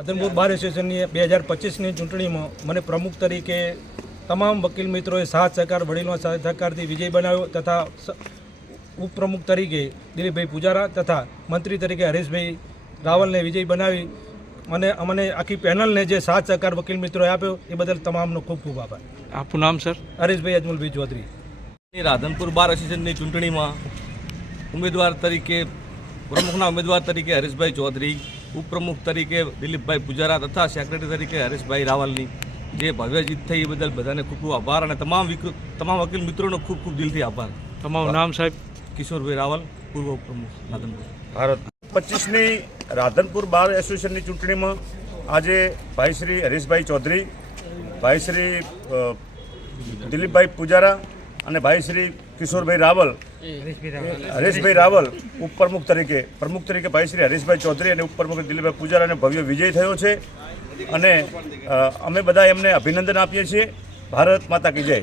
રાધનપુર બાર એસોસિએશનની 2025ની ચૂંટણીમાં મને પ્રમુખ તરીકે તમામ વકીલ મિત્રોએ સાથ સહકાર વડીલોના સહકારથી વિજય બનાવ્યો તથા ઉપપ્રમુખ તરીકે દિલીપભાઈ પૂજારા તથા મંત્રી તરીકે હરેશભાઈ રાવલને વિજય બનાવી અને અમને આખી પેનલને જે સાથ સહકાર વકીલ મિત્રોએ આપ્યો એ બદલ તમામનો ખૂબ ખૂબ આભાર। આપનું નામ સર? હરેશભાઈ અજમલભાઈ ચૌધરી। રાધનપુર બાર એસોસિએશનની ચૂંટણીમાં ઉમેદવાર તરીકે પ્રમુખના ઉમેદવાર તરીકે હરેશભાઈ ચૌધરી, ઉપપ્રમુખ તરીકે દિલીપભાઈ પૂજારા તથા સેક્રેટરી તરીકે હરેશભાઈ રાવલની જે ભવ્ય જીત થઈ એ બદલ બધાને ખૂબ ખૂબ આભાર અને તમામ વકીલ મિત્રોનો ખૂબ ખૂબ દિલથી આભાર। તમારું નામ સાહેબ? કિશોરભાઈ રાવલ, પૂર્વ ઉપપ્રમુખ રાધનપુર। ભારત 25ની રાધનપુર બાર એસોસિએશનની ચૂંટણીમાં આજે ભાઈ શ્રી હરેશભાઈ ચૌધરી, ભાઈ શ્રી દિલીપભાઈ પૂજારા અને ભાઈ શ્રી કિશોરભાઈ રાવલ, હરેશભાઈ રાવલ ઉપપ્રમુખ તરીકે, પ્રમુખ તરીકે ભાઈ શ્રી હરેશભાઈ ચૌધરી અને ઉપપ્રમુખ દિલીપભાઈ પૂજારાને ભવ્ય વિજય થયો છે અને અમે બધા એમને અભિનંદન આપીએ છીએ। ભારત માતા કી જય।